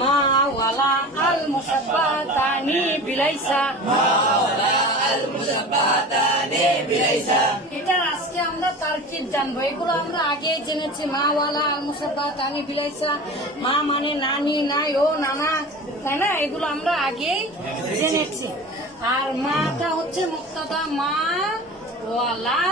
মা এটা আজকে আমরা তারকিব জানব। এগুলো আমরা আগে জেনেছি। মা ওয়ালা আল মুসাব্বাতানি বিলাইসা। মা মানে নানি নাই ও নানা তাই না? এগুলো আমরা আগেই জেনেছি। আর মাটা হচ্ছে মুক্তাদা মা ওয়ালা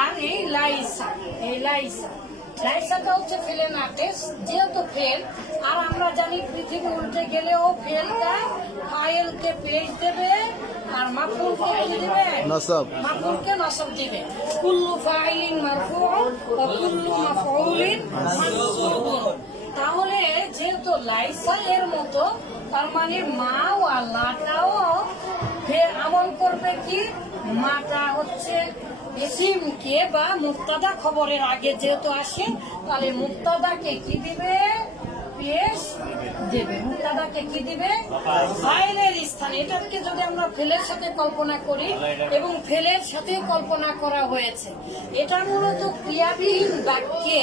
আর এই লাইসা। এই লাইসা। লাইসাটা হচ্ছে ফেলে নাটেস যেহেতু ফেল আর আমরা জানি পৃথিবী উল্টে গেলেও ফেলটা ফাইলকে পেজ দেবে আর মাফুলকে কি দেবে? নসব। মাফুলকে নসব দিবে। কুল্লু ফাইলিন মারফুউন ওয়া কুল্লু মাফউলিন মানসুবুন। তাহলে যেহেতু লাইসা এর মতো তার মানে মা ও আল্লাহটাও ফের আমল করবে কি? মাটা হচ্ছে ইসিমকে বা মুক্তাদা খবরের আগে যেহেতু আসে তাহলে মুক্তাদাকে কি দিবে? পেশ দেবে? মুক্তাদাকে কি দিবে? ফাইলের স্থানে। এটাকে যদি আমরা ফেলের সাথে কল্পনা করি এবং ফেলের সাথে কল্পনা করা হয়েছে, এটা মূলত ক্রিয়াবিহীন বাক্যে,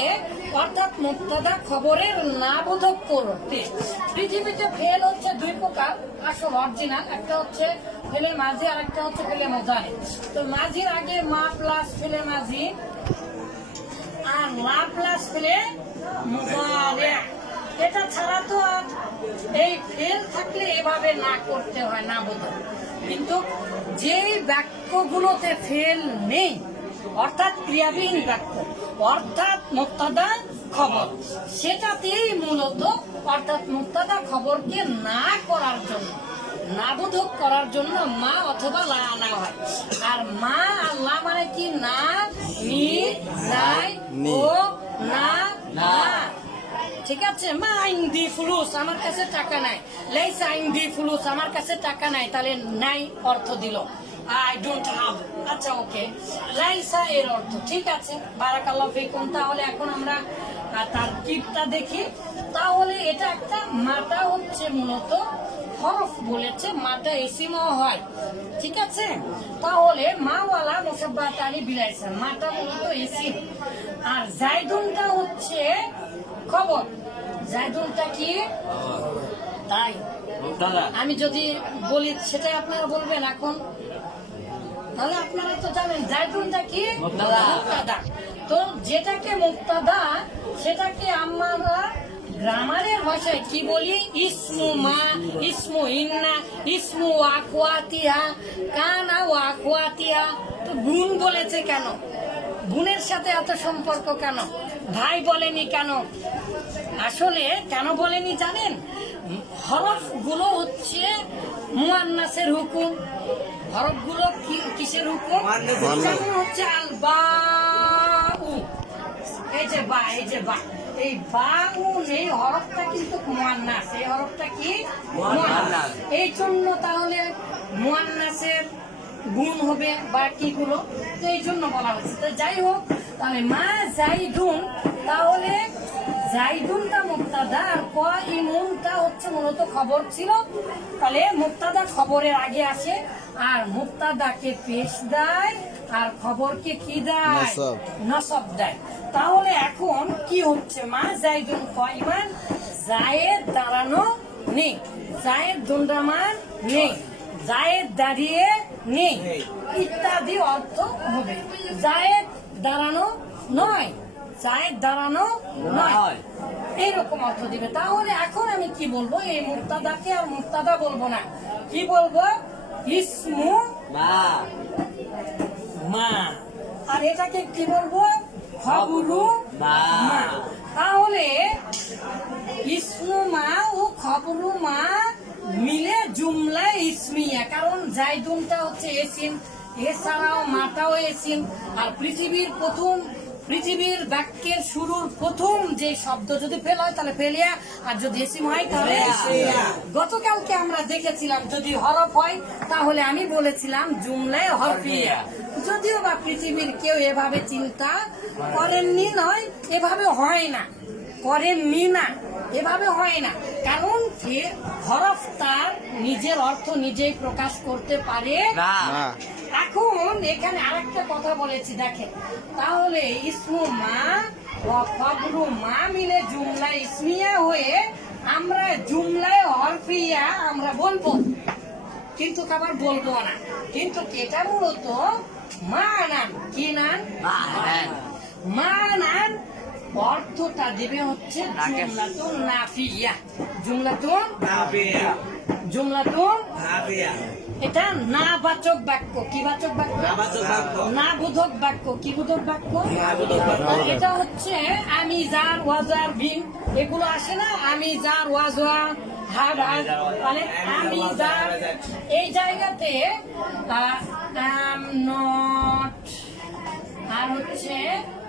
অর্থাৎ মুক্তাদা খবরের না বোধক করতে পৃথিবীতে ফেল হচ্ছে দুই প্রকার। আসল অরিজিনাল একটা হচ্ছে ফেলে মাঝি আর একটা হচ্ছে ফেলে মোজারে। তো মাঝির আগে মা প্লাস ফেলে মাঝি, আর লা প্লাস ফেলে মোজারে। এটা ছাড়া তো আর এই ফেল থাকলে এভাবে না করতে হয় না বোধ কিন্তু যে বাক্যগুলোতে ফেল নেই অর্থাৎ ক্রিয়াবিহীন বাক্য অর্থাৎ মুক্তাদা খবর সেটাতেই মূলত অর্থাৎ মুক্তাদা খবরকে না করার জন্য নাবোধক করার জন্য মা অথবা লা আনা হয়। আর মা আর লা মানে কি? না নি নাই। ও ঠিক আছে? মা, আইন দি ফুলুস, আমার কাছে টাকা নাই। লেস আইন দি ফুলুস, আমার কাছে টাকা নাই, তাহলে নাই অর্থ দিল। আই ডোন্ট হাভ আচ্ছা ওকে লাইসা, এর অর্থ। ঠিক আছে, বারাকাল্লাহ ফিকুম। তাহলে এখন আমরা তার টিপটা দেখি। তাহলে এটা একটা মাটা হচ্ছে মূলত হরফ বলেছে, মাটা এসিমও হয়। ঠিক আছে? তাহলে মাওয়ালা মুসাব্বা তারি বিলাইছে মাটা মূলত এসিম। আর জাইদুনটা হচ্ছে খবর। জাইদুনটা কি? তাই। আমি যদি বলি সেটাই আপনারা বলবেন এখন। তাহলে আপনারা তো জানেন জাইদুনটা কি? মুক্তাদা। তো যেটাকে মুক্তাদা সেটাকে আমরা গ্রামারের ভাষায় কি বলি? ইসমু মা ইসমু ইন্না ইসমু ওয়াকুয়াতিহা কানা ওয়াকুয়াতিহা তো গুণ বলেছে কেন? গুণের সাথে এত সম্পর্ক কেন? ভাই বলেনি কেন? আসলে কেন বলেনি জানেন? হরফগুলো হচ্ছে মুয়ান্নাসের হুকুম। হরফগুলো কিসের হুকুম? যেমন হচ্ছে আল বাউ। এই যে বা এই যে বা। এই বাউ এই হরফটা কিন্তু মুয়ান্নাস। এই হরফটা কি? মুয়ান্নাস। এই জন্য তাহলে মুয়ান্নাসের গুণ হবে বা কি গুলো তো এই জন্য বলা হচ্ছে তো যাই হোক তাহলে মা জাইদুন তাহলে জাইদুনটা মুক্তাদা আর ক ইমুনটা হচ্ছে মূলত খবর ছিল। তাহলে মুক্তাদা খবরের আগে আসে আর মুক্তাদাকে পেশ দেয় আর খবরকে কি দেয়? নসব। নসব দেয়। তাহলে এখন কি হচ্ছে মা? জাইদুন কয়মান জায়েদ দাঁড়ানো নেই। জায়েদ দুন্ডামান নেই। জায়েদ দাঁড়িয়ে নেই। ইত্যাদি অর্থ হবে। জায়েদ দাঁড়ানো নয়। জায়েদ দাঁড়ানো নয়। এইরকম অর্থ দিবে। তাহলে এখন আমি কি বলব? এই মুক্তাদাকে আর মুক্তাদা বলব না। কি বলব? ইসমু মা। মা। আর এটাকে কি বলব? খবরু মা। মা। তাহলে ইসমু মা ও খবরু মা মিলে জুমলা ইসমিয়া কারণ জাইদুনটা হচ্ছে এসিম এছাড়াও মাটাও এসিম। আর পৃথিবীর প্রথম পৃথিবীর বাক্যের শুরুর প্রথম যে শব্দ যদি ফেল হয় তাহলে ফেলিয়া। আর যদি এসিম হয় তাহলে গতকালকে আমরা দেখেছিলাম যদি হরফ হয় তাহলে আমি বলেছিলাম জুমলায় হরফিয়া। যদিও বা পৃথিবীর কেউ এভাবে চিন্তা করেননি নয় এভাবে হয় না। করেননি না। এভাবে হয় না। কারণ হরফ তার নিজের অর্থ নিজেই প্রকাশ করতে পারে। না। এখন এখানে আরেকটা কথা বলেছি দেখেন। তাহলে ইসমু মা ও খবরু মা মিলে জুমলা ইসমিয়া হয়ে আমরা জুমলায় হরফিয়া আমরা বলব। কিন্তু আবার বলব না। কিন্তু এটা মূলত মা নান কি নান মা নান অর্থটা দেবে হচ্ছে জুমলাতুন নাফিয়া। জুমলাতুন জুমলাতুন এটা না বাচক বাক্য। কি বাচক বাক্য? না বোধক বাক্য। কি বোধক বাক্য? এটা হচ্ছে আমি যার ওয়াজার বিন এগুলো আসে না আমি যার ওয়াজা হাব হাব মানে আমি যার এই জায়গাতে নট আর হচ্ছে.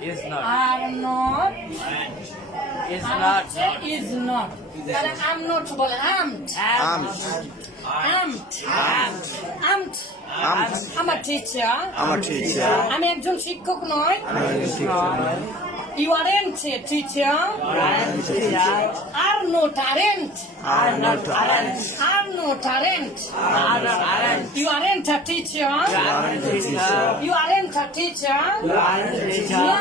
Are not not. Is not তাহলে আম নট বলে amn't Amt. Amn't amn't Amt. আমার টিচার আমার teacher. আমি একজন শিক্ষক নয়। You aren't teacher are not aren't Are not aren't. Are not aren't you aren't teacher you aren't teacher yeah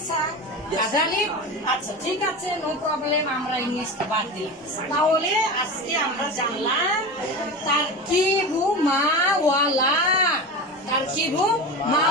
আচ্ছা ঠিক আছে নো প্রবলেম আমরা ইংলিশটা বাদ দিলাম। তাহলে আজকে আমরা জানলাম, তার কি মা ওয়ালা তার কি মা